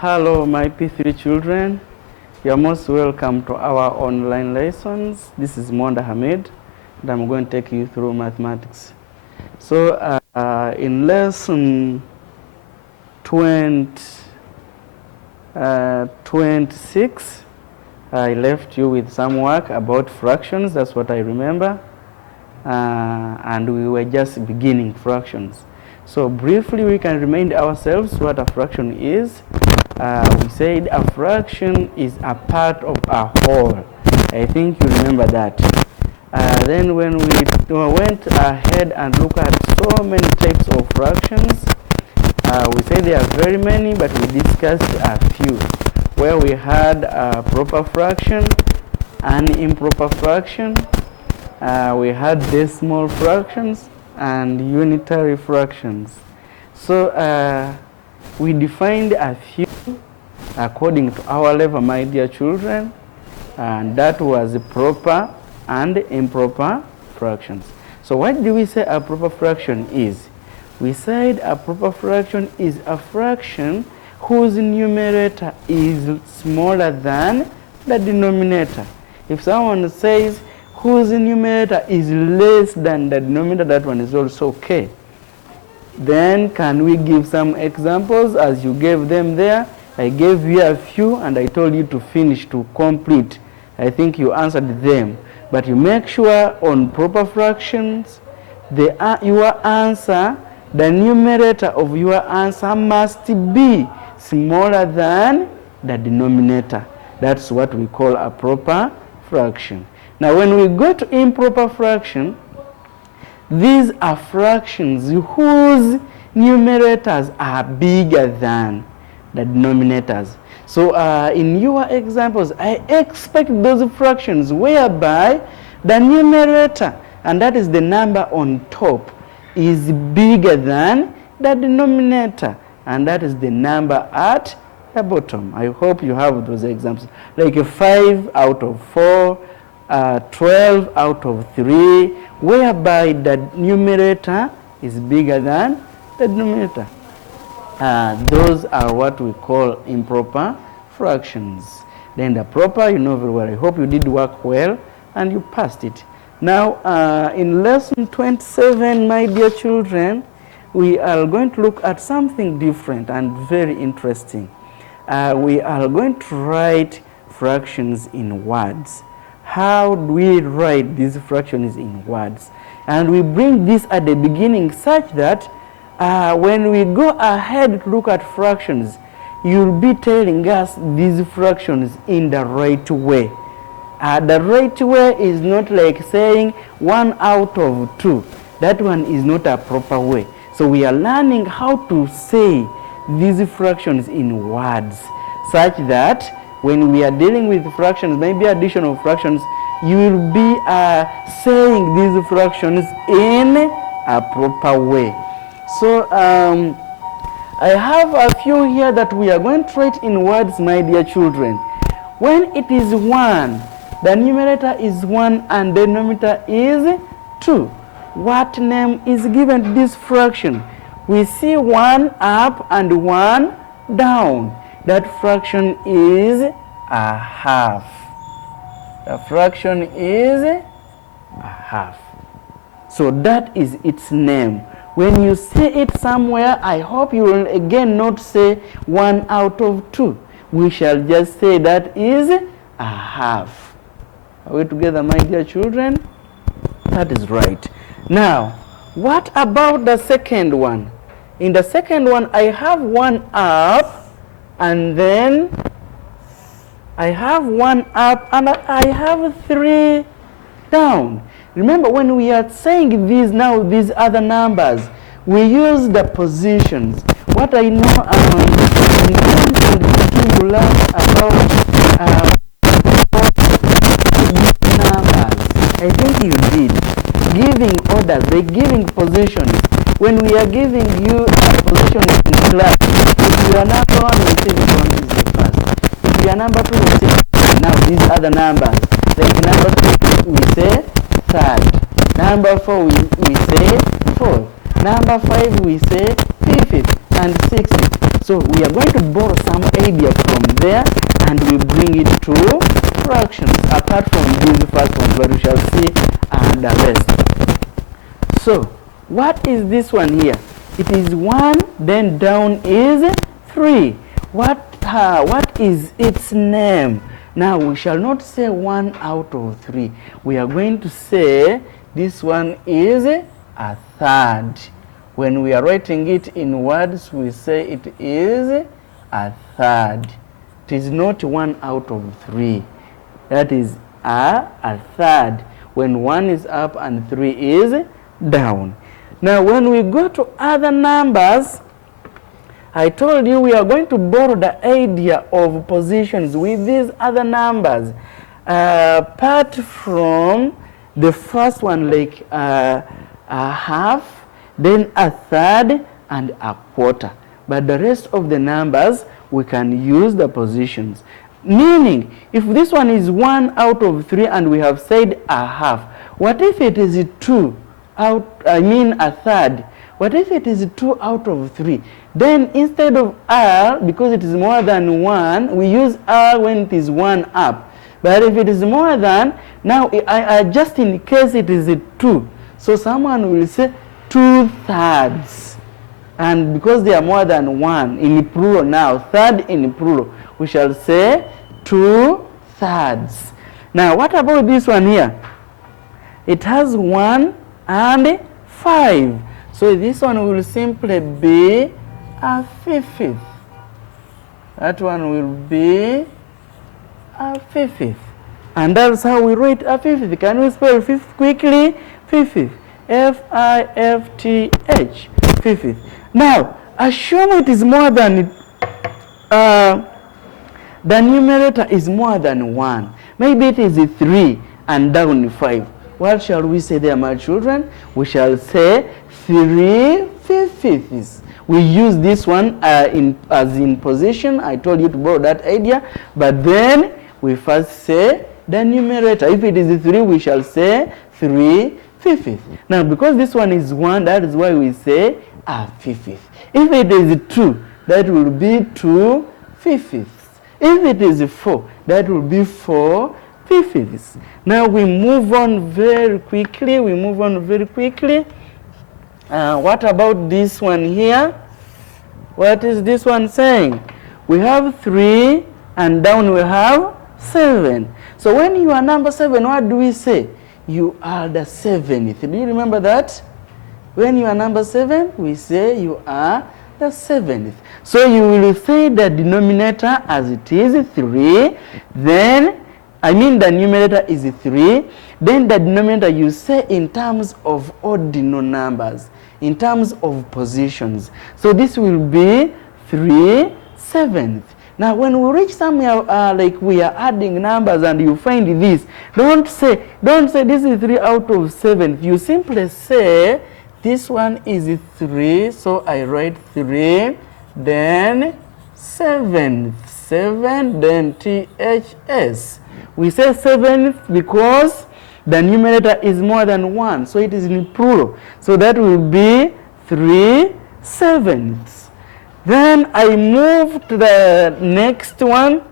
Hello, my P3 children. You are most welcome to our online lessons. This is Monda Hamid, and I'm going to take you through mathematics. So, in lesson 26, I left you with some work about fractions. That's what I remember. And we were just beginning fractions. So briefly, we can remind ourselves what a fraction is. We said a fraction is a part of a whole. I think you remember that. Then when we went ahead and looked at so many types of fractions, we said there are very many, but we discussed a few, where we had a proper fraction, an improper fraction, we had decimal fractions, and unitary fractions. So we defined a few according to our level, my dear children, and that was proper and improper fractions. So what do we say a proper fraction is? We said a proper fraction is a fraction whose numerator is smaller than the denominator. If someone says whose numerator is less than the denominator, that one is also okay. Then can we give some examples as you gave them there? I gave you a few and I told you to finish, to complete. I think you answered them. But you make sure on proper fractions, your answer, the numerator of your answer must be smaller than the denominator. That's what we call a proper fraction. Now when we go to improper fraction, these are fractions whose numerators are bigger than the denominators. So in your examples, I expect those fractions whereby the numerator, and that is the number on top, is bigger than the denominator, and that is the number at the bottom. I hope you have those examples, like 5 out of 4, 12 out of 3, whereby the numerator is bigger than the denominator. Those are what we call improper fractions. Then the proper, you know very well. I hope you did work well and you passed it. Now, in lesson 27, my dear children, we are going to look at something different and very interesting. We are going to write fractions in words. How do we write these fractions in words? And we bring this at the beginning such that when we go ahead to look at fractions, you'll be telling us these fractions in the right way. The right way is not like saying 1 out of 2. That one is not a proper way. So we are learning how to say these fractions in words such that when we are dealing with fractions, maybe addition of fractions, you will be saying these fractions in a proper way. So I have a few here that we are going to write in words, my dear children. When it is 1, the numerator is 1 and the denominator is 2. What name is given to this fraction? We see 1 up and 1 down. That fraction is a half. The fraction is a half. So that is its name. When you say it somewhere, I hope you will again not say 1 out of 2. We shall just say that is a half. Are we together, my dear children? That is right. Now, what about the second one? In the second one, I have 1 up, and then I have 1 up, and I have 3 down. Remember, when we are saying these now, these other numbers, we use the positions. What I know, in you learn about numbers. I think you did. Giving orders, the giving positions. When we are giving you a position in class, if you are number 1, we say this one is the first. If you are number 2, we say now these other numbers. Like number 3, we say third. Number 4, we say fourth. Number 5, we say fifth and sixth. So we are going to borrow some idea from there and we bring it to fractions apart from these first ones, but we shall see the rest. So what is this one here? It is 1, then down is 3. What is its name? Now we shall not say 1 out of 3. We are going to say this one is a third. When we are writing it in words, we say it is a third. It is not 1 out of 3. That is a third. When 1 is up and 3 is down. Now when we go to other numbers, I told you we are going to borrow the idea of positions with these other numbers. Apart from the first one, like a half, then a third, and a quarter. But the rest of the numbers, we can use the positions. Meaning, if this one is 1 out of 3 and we have said a half, what if it is a third? What if it is 2 out of 3? Then instead of R, because it is more than 1, we use R when it is 1 up. But if it is more than, now just in case it is 2. So someone will say 2 thirds. And because they are more than 1 in plural now, third in plural, we shall say 2 thirds. Now what about this one here? It has 1 and 5. So this one will simply be a fifth. That one will be a fifth. And that's how we write a fifth. Can we spell fifth quickly? Fifth. F-I-F-T-H. Fifth. Now, assume it is more than, the numerator is more than 1. Maybe it is 3 and down 5. What shall we say there, my children? We shall say 3 fifths. We use this one as in position. I told you to borrow that idea. But then we first say the numerator. If it is 3, we shall say 3 fifths. Now, because this one is 1, that is why we say a fifth. If it is 2, that will be 2 fifths. If it is 4, that will be 4 fifths. Now we move on very quickly. What about this one here? What is this one saying? We have 3 and down we have 7. So when you are number 7, what do we say? You are the 7th. Do you remember that? When you are number 7, we say you are the 7th. So you will say the denominator as it is 3, then the numerator is 3, then the denominator you say in terms of ordinal numbers, in terms of positions. So this will be 3 sevenths. Now when we reach somewhere like we are adding numbers and you find this, don't say this is 3 out of 7. You simply say this one is 3, so I write 3, then 7, then THS. We say 7th because the numerator is more than 1, so it is in plural. So that will be 3 sevenths. Then I move to the next one.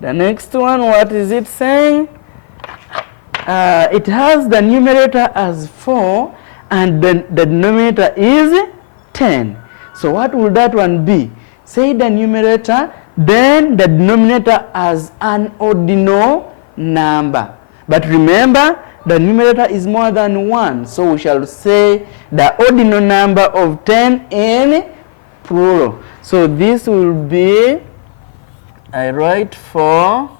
The next one, what is it saying? It has the numerator as 4 and the denominator is 10. So what will that one be? Say the numerator, then the denominator as an ordinal number. But remember, the numerator is more than 1. So we shall say the ordinal number of 10 in plural. So this will be, I write 4,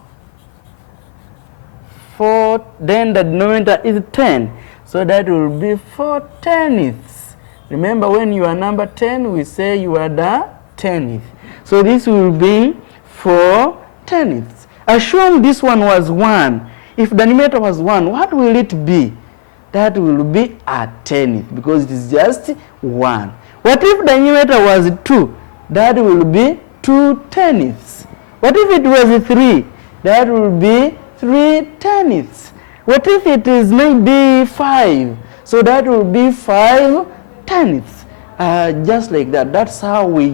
then the denominator is 10. So that will be 4 tenths. Remember, when you are number 10, we say you are the 10th. So this will be 4 tenths. Assume this one was 1. If the numerator was 1, what will it be? That will be a 10th because it is just 1. What if the numerator was 2? That will be 2 tenths. What if it was 3? That will be 3 tenths. What if it is maybe 5? So that will be 5 tenths. just like that. That's how we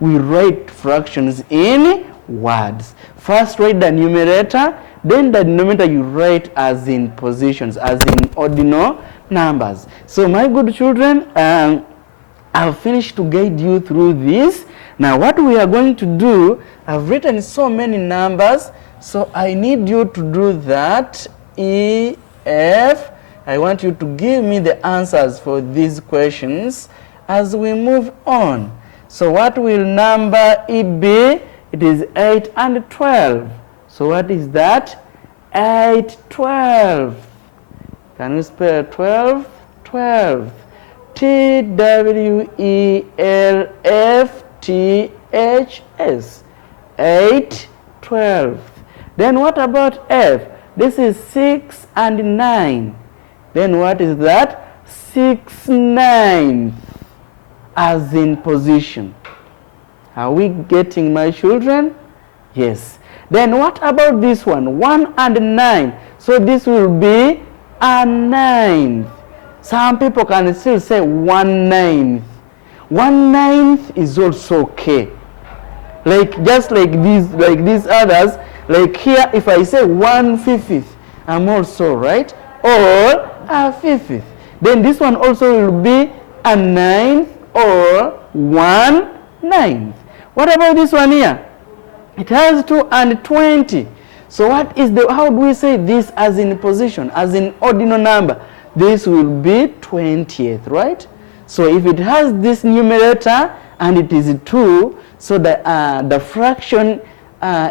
write fractions in words. First write the numerator, then the denominator you write as in positions, as in ordinal numbers. So my good children, I've finished to guide you through this. Now what we are going to do, I've written so many numbers, so I need you to do that. E, F, I want you to give me the answers for these questions as we move on. So what will number E be? It is 8 and 12. So what is that? 8, 12. Can you spell 12? 12. TWELFTHS. 8, 12. Then what about F? This is 6 and 9. Then what is that? 6 9 as in position. Are we getting, my children? Yes. Then what about this one? 1 and 9. So this will be a 9th. Some people can still say 1/9. 1/9 is also okay. Like just like these others. Like here, if I say 1/5, I'm also right. Or a 5th. Then this one also will be a 9th or 1/9. What about this one here? It has 2 and 20. So what is how do we say this as in position, as in ordinal number? This will be 20th, right? So if it has this numerator and it is 2, so the fraction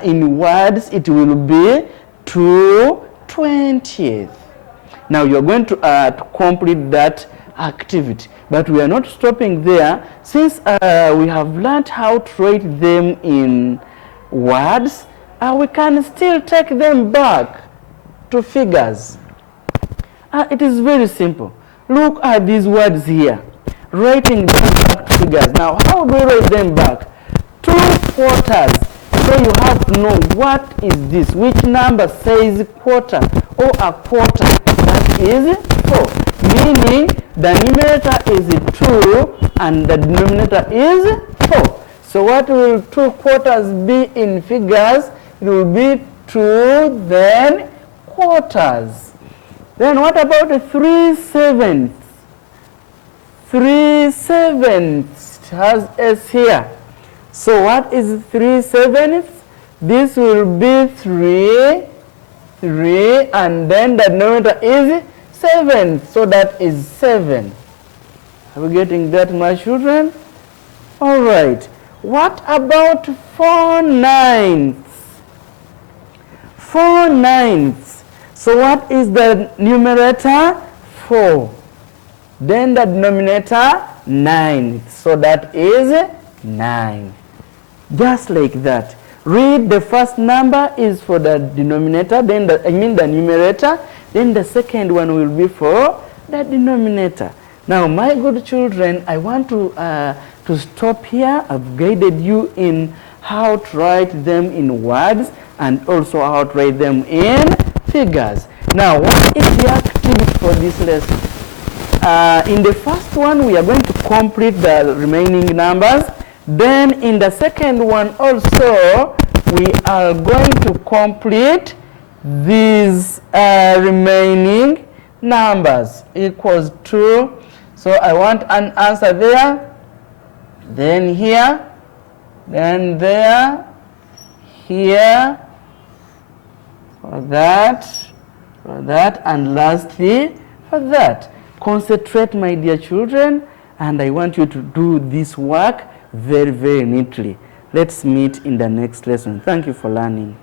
in words, it will be 2/20th. Now you're going to complete that activity. But we are not stopping there. Since we have learned how to write them in words, we can still take them back to figures. It is very simple. Look at these words here. Writing them back to figures. Now, how do we write them back? 2 quarters. So you have to know what is this. Which number says quarter or a quarter? That is 4. Meaning the numerator is 2 and the denominator is 4. So what will 2 quarters be in figures? It will be 2 then quarters. Then what about 3/7? 3/7 has S here. So what is 3/7? This will be 3, and then the denominator is 7. So that is 7. Are we getting that, my children? All right. What about 4/9? 4/9. So what is the numerator? 4. Then the denominator 9. So that is 9. Just like that. Read the first number is for the denominator, then the numerator, then the second one will be for the denominator. Now, my good children, I want to stop here. I've guided you in how to write them in words and also how to write them in figures. Now, what is the activity for this lesson? In the first one, we are going to complete the remaining numbers. Then in the second one also, we are going to complete these remaining numbers equals 2. So I want an answer there, then here, then there, here, for that, and lastly for that. Concentrate, my dear children, and I want you to do this work very, very neatly. Let's meet in the next lesson. Thank you for learning.